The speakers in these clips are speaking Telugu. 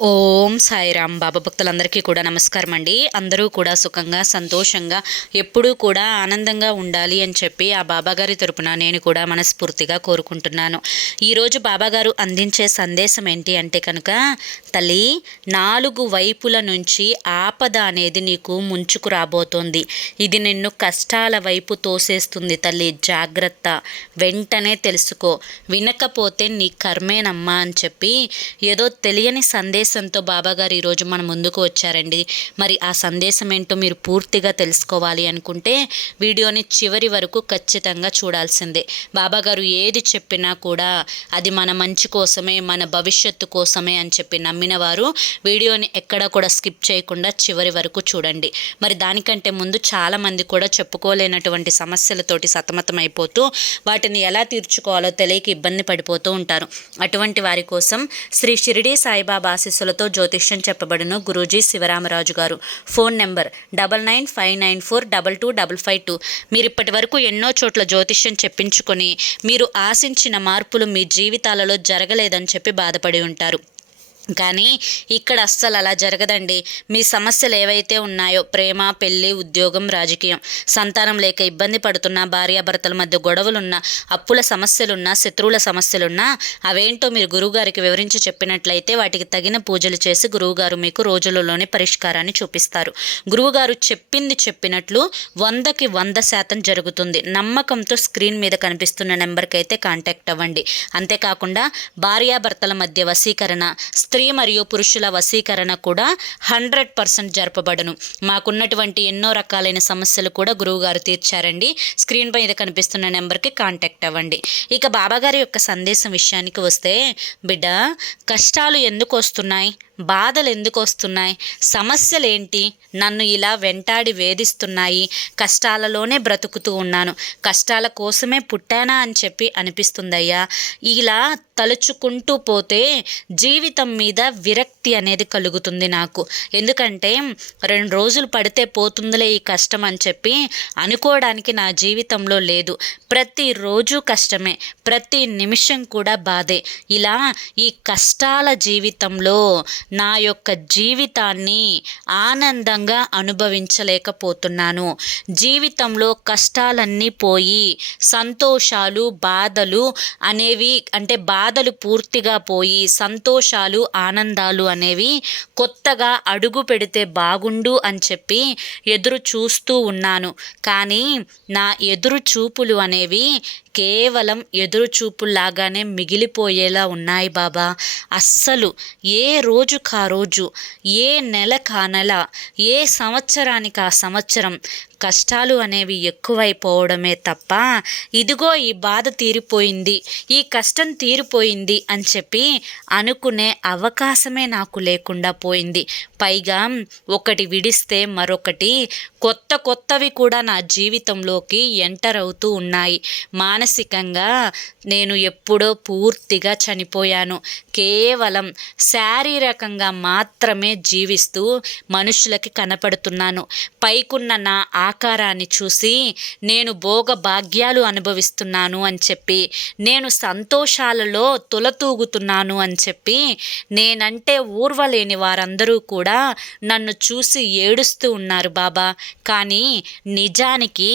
ఓం సాయిరామ్ బాబా భక్తులందరికీ కూడా నమస్కారం అండి. అందరూ కూడా సుఖంగా సంతోషంగా ఎప్పుడూ కూడా ఆనందంగా ఉండాలి అని చెప్పి ఆ బాబాగారి తరపున నేను కూడా మనస్ఫూర్తిగా కోరుకుంటున్నాను. ఈరోజు బాబాగారు అందించే సందేశం ఏంటి అంటే కనుక తల్లి నాలుగు వైపుల నుంచి ఆపద అనేది నీకు ముంచుకు రాబోతోంది. ఇది నిన్ను కష్టాల వైపు తోసేస్తుంది తల్లి. జాగ్రత్త. వెంటనే తెలుసుకో. వినకపోతే నీ కర్మేనమ్మా అని చెప్పి ఏదో తెలియని సందేశం సందేశంతో బాబాగారు ఈరోజు మన ముందుకు వచ్చారండి. మరి ఆ సందేశం ఏంటో మీరు పూర్తిగా తెలుసుకోవాలి అనుకుంటే వీడియోని చివరి వరకు ఖచ్చితంగా చూడాల్సిందే. బాబాగారు ఏది చెప్పినా కూడా అది మన మంచి కోసమే మన భవిష్యత్తు కోసమే అని చెప్పి నమ్మిన వారు వీడియోని ఎక్కడ కూడా స్కిప్ చేయకుండా చివరి వరకు చూడండి. మరి దానికంటే ముందు చాలామంది కూడా చెప్పుకోలేనటువంటి సమస్యలతోటి సతమతమైపోతూ వాటిని ఎలా తీర్చుకోవాలో తెలియక ఇబ్బంది పడిపోతూ ఉంటారు. అటువంటి వారి కోసం శ్రీ షిరిడి సాయిబాబా ఆశీస్సు ఆశీస్సులతో జ్యోతిష్యం చెప్పబడిన గురూజీ శివరామరాజు గారు. Phone number double nine five nine four double two double five two. మీరు ఇప్పటి వరకు ఎన్నో చోట్ల జ్యోతిష్యం చెప్పించుకొని మీరు ఆశించిన మార్పులు మీ జీవితాలలో జరగలేదని చెప్పి బాధపడి ఉంటారు. కానీ ఇక్కడ అస్సలు అలా జరగదండి. మీ సమస్యలు ఏవైతే ఉన్నాయో ప్రేమ పెళ్ళి ఉద్యోగం రాజకీయం సంతానం లేక ఇబ్బంది పడుతున్న భార్యాభర్తల మధ్య గొడవలున్నా అప్పుల సమస్యలున్నా శత్రువుల సమస్యలున్నా అవేంటో మీరు గురువుగారికి వివరించి చెప్పినట్లయితే వాటికి తగిన పూజలు చేసి గురువుగారు మీకు రోజులలోనే పరిష్కారాన్ని చూపిస్తారు. గురువుగారు చెప్పింది చెప్పినట్లు వందకి వంద శాతం జరుగుతుంది. నమ్మకంతో స్క్రీన్ మీద కనిపిస్తున్న నెంబర్కి అయితే కాంటాక్ట్ అవ్వండి. అంతేకాకుండా భార్యాభర్తల మధ్య వశీకరణ స్త్రీ స్త్రీ మరియు పురుషుల వశీకరణ కూడా హండ్రెడ్ పర్సెంట్ జరపబడను. మాకున్నటువంటి ఎన్నో రకాలైన సమస్యలు కూడా గురువుగారు తీర్చారండి. స్క్రీన్ పైన కనిపిస్తున్న నెంబర్కి కాంటాక్ట్ అవ్వండి. ఇక బాబాగారి యొక్క సందేశం విషయానికి వస్తే బిడ్డ కష్టాలు ఎందుకు వస్తున్నాయి? బాధలు ఎందుకు వస్తున్నాయి సమస్యలు ఏంటి నన్ను ఇలా వెంటాడి వేధిస్తున్నాయి. కష్టాలలోనే బ్రతుకుతూ ఉన్నాను. కష్టాల కోసమే పుట్టానా అని చెప్పి అనిపిస్తుందయ్యా. ఇలా తలుచుకుంటూ పోతే జీవితం మీద విరక్తి అనేది కలుగుతుంది నాకు. ఎందుకంటే రెండు రోజులు పడితే పోతుందిలే ఈ కష్టం అని చెప్పి అనుకోవడానికి నా జీవితంలో లేదు. ప్రతిరోజు కష్టమే. ప్రతి నిమిషం కూడా బాధే. ఇలా ఈ కష్టాల జీవితంలో నా యొక్క జీవితాన్ని ఆనందంగా అనుభవించలేకపోతున్నాను. జీవితంలో కష్టాలన్నీ పోయి సంతోషాలు బాధలు అనేవి అంటే బాధలు పూర్తిగా పోయి సంతోషాలు ఆనందాలు అనేవి కొత్తగా అడుగు పెడితే బాగుండు అని చెప్పి ఎదురు చూస్తూ ఉన్నాను. కానీ నా ఎదురు చూపులు అనేవి కేవలం ఎదురుచూపులాగానే మిగిలిపోయేలా ఉన్నాయి బాబా. అస్సలు ఏ రోజు కా రోజు ఏ నెల కా నెల ఏ సంవత్సరానికి ఆ సంవత్సరం కష్టాలు అనేవి ఎక్కువైపోవడమే తప్ప ఇదిగో ఈ బాధ తీరిపోయింది ఈ కష్టం తీరిపోయింది అని చెప్పి అనుకునే అవకాశమే నాకు లేకుండా పోయింది. పైగా ఒకటి విడిస్తే మరొకటి కొత్త కొత్తవి కూడా నా జీవితంలోకి ఎంటర్ అవుతూ ఉన్నాయి. మానసికంగా నేను ఎప్పుడో పూర్తిగా చనిపోయాను. కేవలం శారీరకంగా మాత్రమే జీవిస్తూ మనుషులకి కనపడుతున్నాను. పైకున్న నా ఆకారాన్ని చూసి నేను భోగ భాగ్యాలు అనుభవిస్తున్నాను అని చెప్పి నేను సంతోషాలలో తులతూగుతున్నాను అని చెప్పి నేనంటే ఊర్వలేని వారందరూ కూడా నన్ను చూసి ఏడుస్తూ ఉన్నారు బాబా. కానీ నిజానికి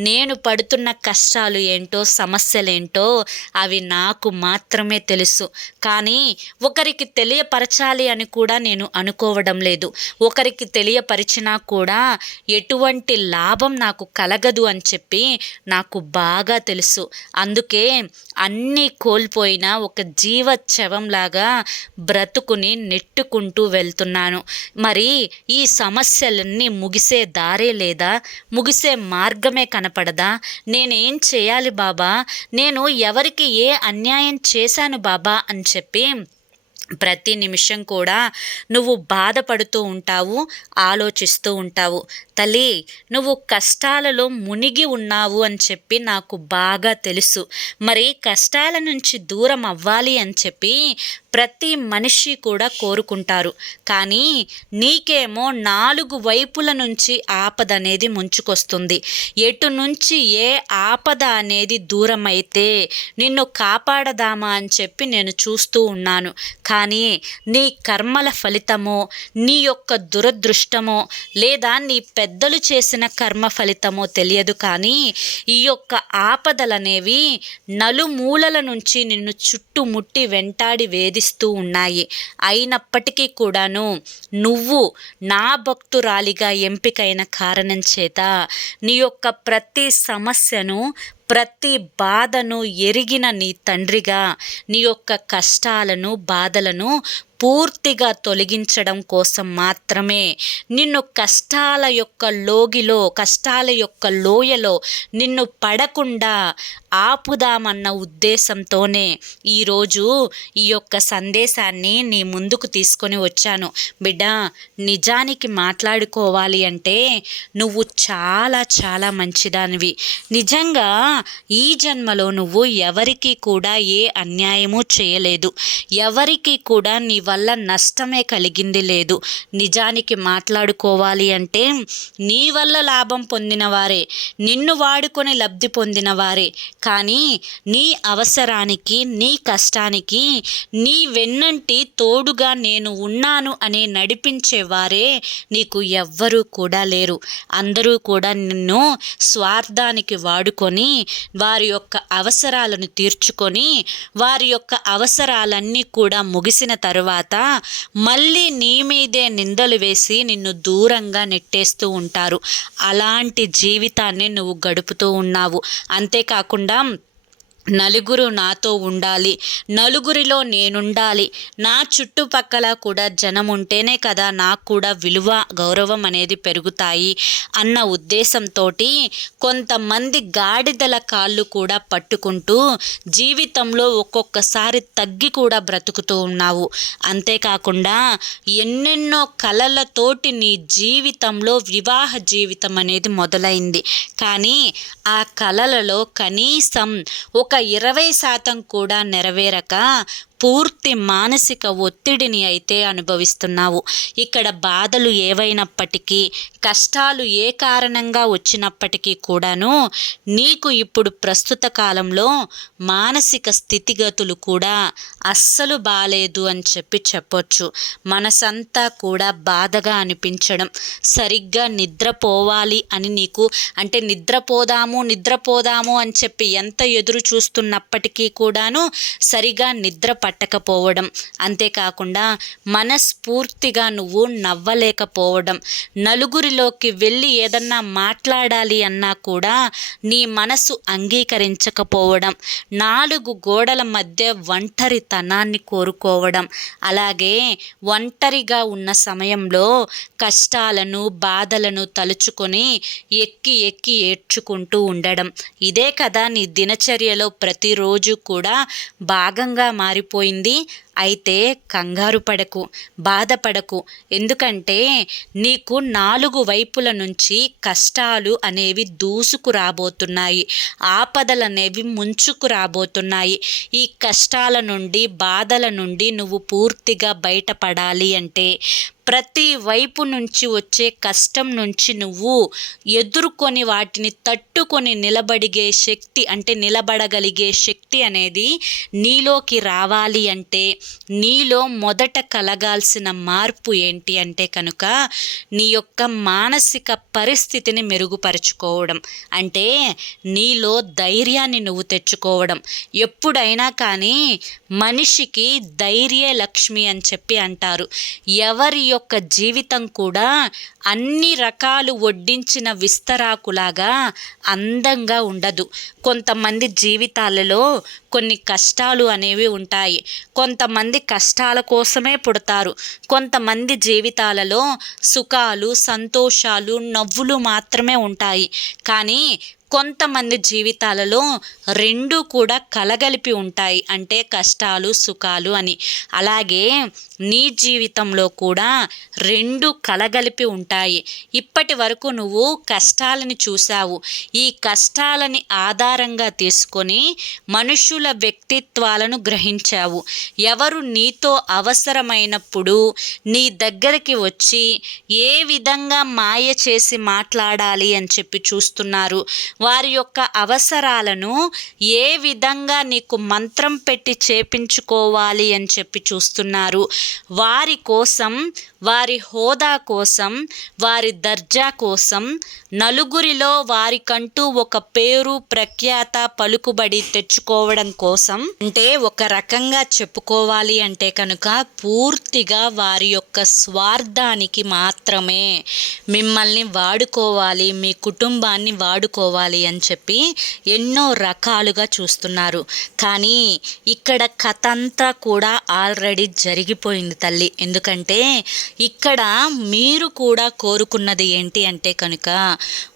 నేను పడుతున్న కష్టాలు ఏంటో సమస్యలేంటో అవి నాకు మాత్రమే తెలుసు. కానీ ఒకరికి తెలియపరచాలి అని కూడా నేను అనుకోవడం లేదు. ఒకరికి తెలియపరిచినా కూడా ఎటువంటి లాభం నాకు కలగదు అని చెప్పి నాకు బాగా తెలుసు. అందుకే అన్నీ కోల్పోయిన ఒక జీవచ్చవంలాగా బ్రతుకుని నెట్టుకుంటూ వెళ్తున్నాను. మరి ఈ సమస్యలన్నీ ముగిసే దారే లేదా? ముగిసే మార్గమే కనపడదా? నేనేం చేయాలి బాబు? నేను ఎవరికి ఏ అన్యాయం చేశాను బాబా అని చెప్పి ప్రతి నిమిషం కూడా నువ్వు బాధపడుతూ ఉంటావు ఆలోచిస్తూ ఉంటావు. తల్లి నువ్వు కష్టాలలో మునిగి ఉన్నావు అని చెప్పి నాకు బాగా తెలుసు. మరి కష్టాల నుంచి దూరం అవ్వాలి అని చెప్పి ప్రతి మనిషి కూడా కోరుకుంటారు. కానీ నీకేమో నాలుగు వైపుల నుంచి ఆపద అనేది ముంచుకొస్తుంది. ఎటు నుంచి ఏ ఆపద అనేది దూరం అయితే నిన్ను కాపాడదామా అని చెప్పి నేను చూస్తూ ఉన్నాను. కానీ నీ కర్మల ఫలితమో నీ యొక్క దురదృష్టమో లేదా నీ పెద్దలు చేసిన కర్మ ఫలితమో తెలియదు కానీ ఈ యొక్క ఆపదలనేవి నలుమూలల నుంచి నిన్ను చుట్టుముట్టి వెంటాడి వేధిస్తూ ఉన్నాయి. అయినప్పటికీ కూడాను నువ్వు నా భక్తురాలిగా ఎంపికైన కారణం చేత నీ యొక్క ప్రతి సమస్యను ప్రతి బాధను ఎరిగిన నీ తండ్రిగా నీ యొక్క కష్టాలను బాధలను పూర్తిగా తొలగించడం కోసం మాత్రమే నిన్ను కష్టాల యొక్క లోగిలో కష్టాల యొక్క లోయలో నిన్ను పడకుండా ఆపుదామన్న ఉద్దేశంతోనే ఈరోజు ఈ యొక్క సందేశాన్ని నీ ముందుకు తీసుకొని వచ్చాను. బిడ్డ నిజానికి మాట్లాడుకోవాలి అంటే నువ్వు చాలా చాలా మంచిదానివి. నిజంగా ఈ జన్మలో నువ్వు ఎవరికి కూడా ఏ అన్యాయము చేయలేదు. ఎవరికి కూడా నీ వల్ల నష్టమే కలిగింది లేదు. నిజానికి మాట్లాడుకోవాలి అంటే నీ వల్ల లాభం పొందిన వారే నిన్ను వాడుకొని లబ్ధి పొందిన వారే కానీ నీ అవసరానికి నీ కష్టానికి నీ వెన్నంటి తోడుగా నేను ఉన్నాను అనే నడిపించేవారే నీకు ఎవ్వరూ కూడా లేరు. అందరూ కూడా నిన్ను స్వార్థానికి వాడుకొని వారి యొక్క అవసరాలను తీర్చుకొని వారి యొక్క అవసరాలన్నీ కూడా ముగిసిన తరువాత మళ్ళీ నీ మీదే నిందలు వేసి నిన్ను దూరంగా నెట్టేస్తూ ఉంటారు. అలాంటి జీవితాన్ని నువ్వు గడుపుతూ ఉన్నావు. అంతేకాకుండా నలుగురు నాతో ఉండాలి. నలుగురిలో నేనుండాలి. నా చుట్టుపక్కల కూడా జనం ఉంటేనే కదా నాకు కూడా విలువ గౌరవం అనేది పెరుగుతాయి అన్న ఉద్దేశంతో కొంతమంది గాడిదల కాళ్ళు కూడా పట్టుకుంటూ జీవితంలో ఒక్కొక్కసారి తగ్గి కూడా బ్రతుకుతూ ఉన్నావు. అంతేకాకుండా ఎన్నెన్నో కలలతోటి నీ జీవితంలో వివాహ జీవితం అనేది మొదలైంది. కానీ ఆ కలలలో కనీసం ఒక ఇరవై శాతం కూడా నెరవేరక పూర్తి మానసిక ఒత్తిడిని అయితే అనుభవిస్తున్నావు. ఇక్కడ బాధలు ఏవైనప్పటికీ కష్టాలు ఏ కారణంగా వచ్చినప్పటికీ కూడాను నీకు ఇప్పుడు ప్రస్తుత కాలంలో మానసిక స్థితిగతులు కూడా అస్సలు బాలేదు అని చెప్పి చెప్పొచ్చు. మనసంతా కూడా బాధగా అనిపించడం. సరిగ్గా నిద్రపోవాలి అని నీకు అంటే నిద్రపోదాము నిద్రపోదాము అని చెప్పి ఎంత ఎదురు చూస్తున్నప్పటికీ కూడాను సరిగా నిద్ర పట్టకపోవడం. అంతేకాకుండా మనస్ఫూర్తిగా నువ్వు నవ్వలేకపోవడం. నలుగురిలోకి వెళ్ళి ఏదన్నా మాట్లాడాలి అన్నా కూడా నీ మనసు అంగీకరించకపోవడం. నాలుగు గోడల మధ్య ఒంటరితనాన్ని కోరుకోవడం. అలాగే ఒంటరిగా ఉన్న సమయంలో కష్టాలను బాధలను తలుచుకొని ఎక్కి ఎక్కి ఏడ్చుకుంటూ ఉండడం. ఇదే కదా నీ దినచర్యలో ప్రతిరోజు కూడా భాగంగా మారిపో మారిపోయింది అయితే కంగారు పడకు బాధపడకు. ఎందుకంటే నీకు నాలుగు వైపుల నుంచి కష్టాలు అనేవి దూసుకు రాబోతున్నాయి. ఆపదలు అనేవి ముంచుకు రాబోతున్నాయి. ఈ కష్టాల నుండి బాధల నుండి నువ్వు పూర్తిగా బయటపడాలి అంటే ప్రతి వైపు నుంచి వచ్చే కష్టం నుంచి నువ్వు ఎదుర్కొని వాటిని తట్టుకొని నిలబడిగే శక్తి అంటే నిలబడగలిగే శక్తి అనేది నీలోకి రావాలి అంటే నీలో మొదట కలగాల్సిన మార్పు ఏంటి అంటే కనుక నీ యొక్క మానసిక పరిస్థితిని మెరుగుపరుచుకోవడం. అంటే నీలో ధైర్యాన్ని నువ్వు తెచ్చుకోవడం. ఎప్పుడైనా కానీ మనిషికి ధైర్య లక్ష్మి అని చెప్పి అంటారు. ఎవరి యొక్క జీవితం కూడా అన్ని రకాలు వడ్డించిన విస్తరాకులాగా అందంగా ఉండదు. కొంతమంది జీవితాలలో కొన్ని కష్టాలు అనేవి ఉంటాయి. కొంతమంది కష్టాల కోసమే పుడతారు. కొంతమంది జీవితాలలో సుఖాలు సంతోషాలు నవ్వులు మాత్రమే ఉంటాయి. కానీ కొంతమంది జీవితాలలో రెండు కూడా కలగలిపి ఉంటాయి. అంటే కష్టాలు సుఖాలు అని. అలాగే నీ జీవితంలో కూడా రెండు కలగలిపి ఉంటాయి. ఇప్పటి వరకు నువ్వు కష్టాలని చూసావు ఈ కష్టాలని ఆధారంగా తీసుకొని మనుషుల వ్యక్తిత్వాలను గ్రహించావు. ఎవరు నీతో అవసరమైనప్పుడు నీ దగ్గరికి వచ్చి ఏ విధంగా మాయ చేసి మాట్లాడాలి అని చెప్పి చూస్తున్నారు. వారి యొక్క అవసరాలను ఏ విధంగా నీకు మంత్రం పెట్టి చేపించుకోవాలి అని చెప్పి చూస్తున్నారు. వారి కోసం వారి హోదా కోసం వారి దర్జా కోసం నలుగురిలో వారికంటూ ఒక పేరు ప్రఖ్యాత పలుకుబడి తెచ్చుకోవడం కోసం అంటే ఒక రకంగా చెప్పుకోవాలి అంటే కనుక పూర్తిగా వారి యొక్క స్వార్థానికి మాత్రమే మిమ్మల్ని వాడుకోవాలి మీ కుటుంబాన్ని వాడుకోవాలి అని చెప్పి ఎన్నో రకాలుగా చూస్తున్నారు. కానీ ఇక్కడ కథ అంతా కూడా ఆల్రెడీ జరిగిపోయింది తల్లి. ఎందుకంటే ఇక్కడ మీరు కూడా కోరుకున్నది ఏంటి అంటే కనుక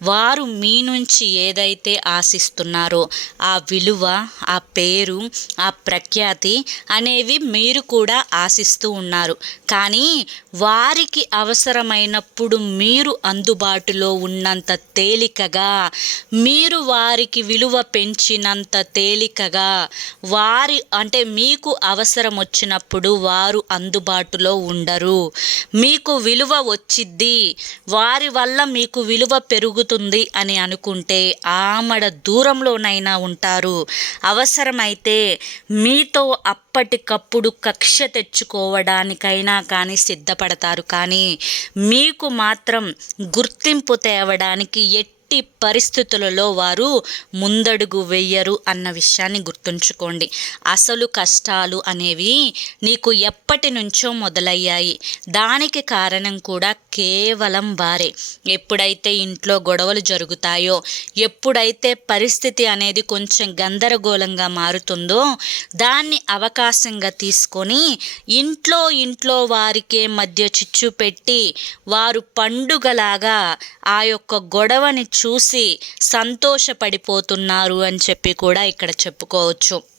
వారు మీ నుంచి ఏదైతే ఆశిస్తున్నారో ఆ విలువ ఆ పేరు ఆ ప్రఖ్యాతి అనేవి మీరు కూడా ఆశిస్తూ ఉన్నారు. కానీ వారికి అవసరమైనప్పుడు మీరు అందుబాటులో ఉన్నంత తేలికగా మీరు వారికి విలువ పెంచినంత తేలికగా వారి అంటే మీకు అవసరం వచ్చినప్పుడు వారు అందుబాటులో ఉండరు. మీకు విలువ వచ్చిద్ది. వారి వల్ల మీకు విలువ పెరుగుతుంది అని అనుకుంటే ఆమడ దూరంలోనైనా ఉంటారు. అవసరమైతే మీతో అప్పటికప్పుడు కక్ష తెచ్చుకోవడానికైనా కానీ సిద్ధపడతారు. కానీ మీకు మాత్రం గుర్తింపు తేవడానికి ఎట్టి పరిస్థితులలో వారు ముందడుగు వెయ్యరు అన్న విషయాన్ని గుర్తుంచుకోండి. అసలు కష్టాలు అనేవి నీకు ఎప్పటి నుంచో మొదలయ్యాయి. దానికి కారణం కూడా కేవలం వారే. ఎప్పుడైతే ఇంట్లో గొడవలు జరుగుతాయో ఎప్పుడైతే పరిస్థితి అనేది కొంచెం గందరగోళంగా మారుతుందో దాన్ని అవకాశంగా తీసుకొని ఇంట్లో ఇంట్లో వారికే మధ్య చిచ్చు పెట్టి వారు పండుగలాగా ఆ యొక్క గొడవని చూసి సంతోషపడిపోతున్నారు అని చెప్పి కూడా ఇక్కడ చెప్పుకోవచ్చు.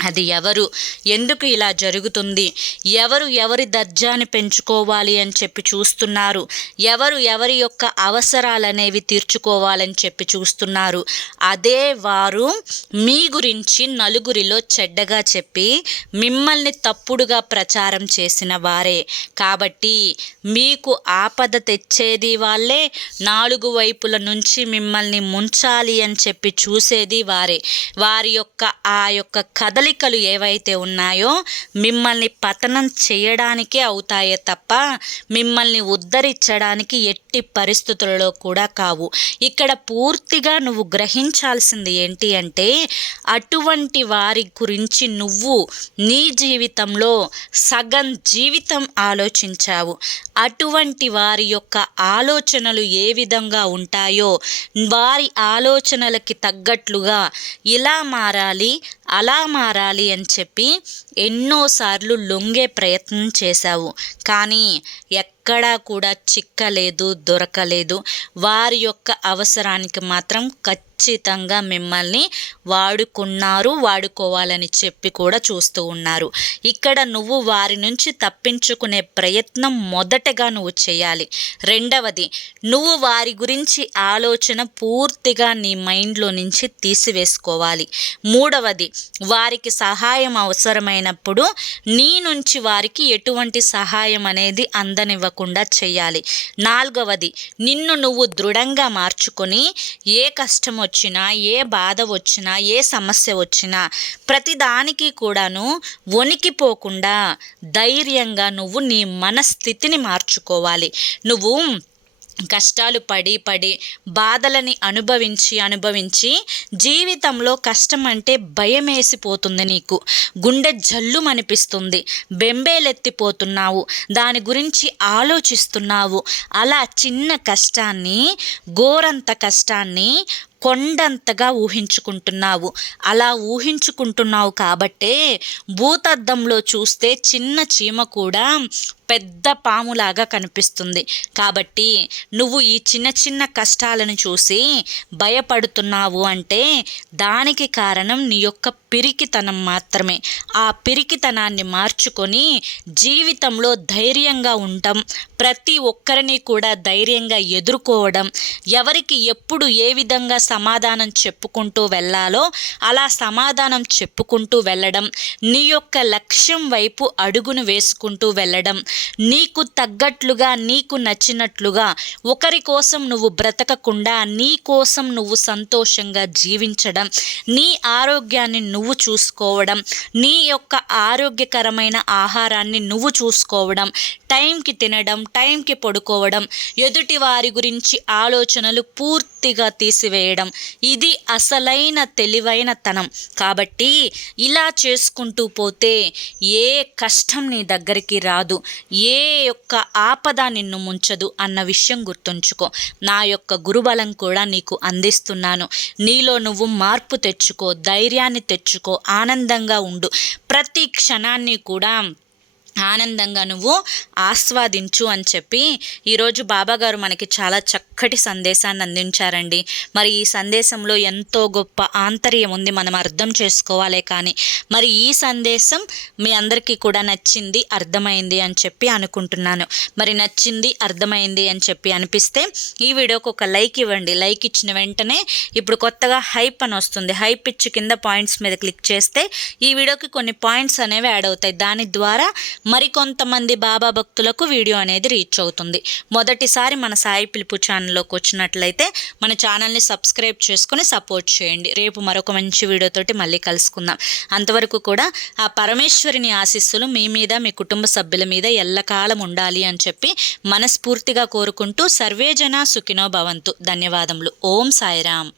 అది ఎవరు? ఎందుకు ఇలా జరుగుతుంది? ఎవరు ఎవరి దర్జాని పెంచుకోవాలి అని చెప్పి చూస్తున్నారు? ఎవరు ఎవరి యొక్క అవసరాలనేవి తీర్చుకోవాలని చెప్పి చూస్తున్నారు? అదే వారు మీ గురించి నలుగురిలో చెడ్డగా చెప్పి మిమ్మల్ని తప్పుడుగా ప్రచారం చేసిన వారే. కాబట్టి మీకు ఆపద తెచ్చేది వాళ్ళే నాలుగు వైపుల నుంచి మిమ్మల్ని ముంచాలి అని చెప్పి చూసేది వారే. వారి యొక్క ఆ యొక్క కదలి కదలికలు ఏవైతే ఉన్నాయో మిమ్మల్ని పతనం చేయడానికే అవుతాయే తప్ప మిమ్మల్ని ఉద్ధరించడానికి ఎట్టి పరిస్థితులలో కూడా కావు. ఇక్కడ పూర్తిగా నువ్వు గ్రహించాల్సింది ఏంటి అంటే అటువంటి వారి గురించి నువ్వు నీ జీవితంలో సగం జీవితం ఆలోచించావు. అటువంటి వారి యొక్క ఆలోచనలు ఏ విధంగా ఉంటాయో వారి ఆలోచనలకి తగ్గట్లుగా ఇలా మారాలి అలా మారాలి అని చెప్పి ఎన్నోసార్లు లొంగే ప్రయత్నం చేశావు. కానీ ఎక్కడా కూడా చిక్కలేదు దొరకలేదు. వారి యొక్క అవసరానికి మాత్రం ఖచ్చితంగా ఖచ్చితంగా మిమ్మల్ని వాడుకున్నారు వాడుకోవాలని చెప్పి కూడా చూస్తూ ఉన్నారు. ఇక్కడ నువ్వు వారి నుంచి తప్పించుకునే ప్రయత్నం మొదటగా నువ్వు చేయాలి. రెండవది నువ్వు వారి గురించి ఆలోచన పూర్తిగా నీ మైండ్లో నుంచి తీసివేసుకోవాలి. మూడవది వారికి సహాయం అవసరమైనప్పుడు నీ నుంచి వారికి ఎటువంటి సహాయం అనేది అందనివ్వకుండా చేయాలి. నాలుగవది నిన్ను నువ్వు దృఢంగా మార్చుకొని ఏ కష్టం వచ్చినా ఏ బాధ వచ్చినా ఏ సమస్య వచ్చినా ప్రతిదానికి కూడాను వణికిపోకుండా ధైర్యంగా నువ్వు నీ మనస్థితిని మార్చుకోవాలి. నువ్వు కష్టాలు పడి పడి బాధలని అనుభవించి అనుభవించి జీవితంలో కష్టం అంటే భయమేసిపోతుంది నీకు. గుండె జల్లు అనిపిస్తుంది బెంబేలెత్తిపోతున్నావు. దాని గురించి ఆలోచిస్తున్నావు. అలా చిన్న కష్టాన్ని ఘోరంత కష్టాన్ని కొండంతగా ఊహించుకుంటున్నావు. అలా ఊహించుకుంటున్నావు కాబట్టే భూతద్దంలో చూస్తే చిన్న చీమ కూడా పెద్ద పాములాగా కనిపిస్తుంది. కాబట్టి నువ్వు ఈ చిన్న చిన్న కష్టాలను చూసి భయపడుతున్నావు అంటే దానికి కారణం నీ యొక్క పిరికితనం మాత్రమే. ఆ పిరికితనాన్ని మార్చుకొని జీవితంలో ధైర్యంగా ఉండటం ప్రతి ఒక్కరిని కూడా ధైర్యంగా ఎదుర్కోవడం ఎవరికి ఎప్పుడు ఏ విధంగా సమాధానం చెప్పుకుంటూ వెళ్ళాలో అలా సమాధానం చెప్పుకుంటూ వెళ్ళడం నీ యొక్క లక్ష్యం వైపు అడుగును వేసుకుంటూ వెళ్ళడం నీకు తగ్గట్లుగా నీకు నచ్చినట్లుగా ఒకరి కోసం నువ్వు బ్రతకకుండా నీ కోసం నువ్వు సంతోషంగా జీవించడం నీ ఆరోగ్యాన్ని నువ్వు చూసుకోవడం నీ యొక్క ఆరోగ్యకరమైన ఆహారాన్ని నువ్వు చూసుకోవడం టైంకి తినడం టైంకి పడుకోవడం ఎదుటి వారి గురించి ఆలోచనలు పూర్తిగా తీసివేయడం. ఇది అసలైన తెలివైన తనం. కాబట్టి ఇలా చేసుకుంటూ పోతే ఏ కష్టం నీ దగ్గరికి రాదు. ఏ యొక్క ఆపద నిన్ను ముంచదు అన్న విషయం గుర్తుంచుకో. నా యొక్క గురుబలం కూడా నీకు అందిస్తున్నాను. నీలో నువ్వు మార్పు తెచ్చుకో ధైర్యాన్ని తెచ్చుకో ఆనందంగా ఉండు. ప్రతి క్షణాన్ని కూడా ఆనందంగా నువ్వు ఆస్వాదించు అని చెప్పి ఈరోజు బాబాగారు మనకి చాలా చక్కటి సందేశాన్ని అందించారండి. మరి ఈ సందేశంలో ఎంతో గొప్ప ఆంతర్యం ఉంది. మనం అర్థం చేసుకోవాలి కానీ మరి ఈ సందేశం మీ అందరికీ కూడా నచ్చింది అర్థమైంది అని చెప్పి అనుకుంటున్నాను. మరి నచ్చింది అర్థమైంది అని చెప్పి అనిపిస్తే ఈ వీడియోకి ఒక లైక్ ఇవ్వండి. లైక్ ఇచ్చిన వెంటనే ఇప్పుడు కొత్తగా హైప్ అని వస్తుంది. హైప్ ఇచ్చి కింద పాయింట్స్ మీద క్లిక్ చేస్తే ఈ వీడియోకి కొన్ని పాయింట్స్ అనేవి యాడ్ అవుతాయి. దాని ద్వారా మరికొంతమంది బాబా భక్తులకు వీడియో అనేది రీచ్ అవుతుంది. మొదటిసారి మన సాయి పిలుపు ఛానల్లోకి వచ్చినట్లయితే మన ఛానల్ని సబ్స్క్రైబ్ చేసుకొని సపోర్ట్ చేయండి. రేపు మరొక మంచి వీడియోతోటి మళ్ళీ కలుసుకుందాం. అంతవరకు కూడా ఆ పరమేశ్వరిని ఆశీస్సులు మీ మీద మీ కుటుంబ సభ్యుల మీద ఎల్లకాలం ఉండాలి అని చెప్పి మనస్ఫూర్తిగా కోరుకుంటూ సర్వేజన సుఖినో భవంతు. ధన్యవాదములు. ఓం సాయిరామ్.